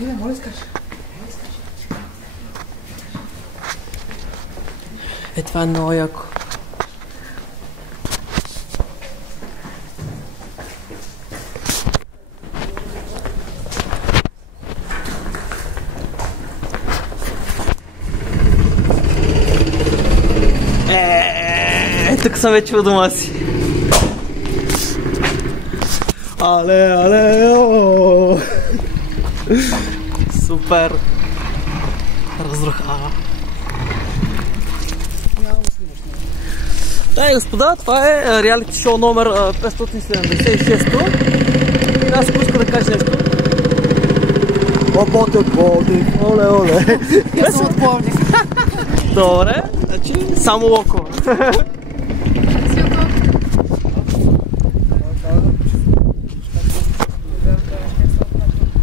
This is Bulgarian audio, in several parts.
Моля, скачи. Това е много яко. Тук съм вече у дома си. Але, супер. Разрухава. Да, и господа, това е реалити шоу номер 576. И аз поиска да кажа нещо. Опот от Пловдив, оле. Аз съм от Пловдив. Добре, значи само локо.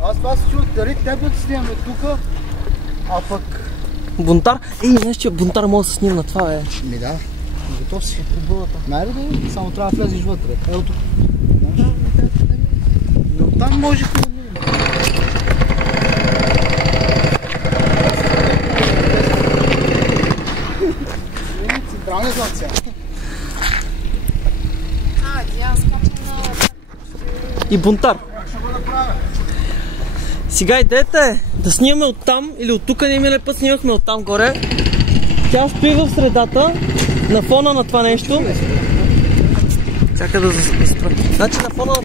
Аз това се чува, дали теб да снимаме тука, а пък... Бунтар? Нещо, бунтар може да се снима на това, бе. Ми да, готов си. Най-ли да е, само трябва да влезеш вътре. Ето тук. Но там можеш да минем. Централния зад сега. Аз скачам на... И бунтар. Сега идеята е да снимаме оттам или от тук. Ние миналия път снимахме оттам горе. Тя стои в средата, на фона на това нещо. Чакай да заспра. Значи на фона на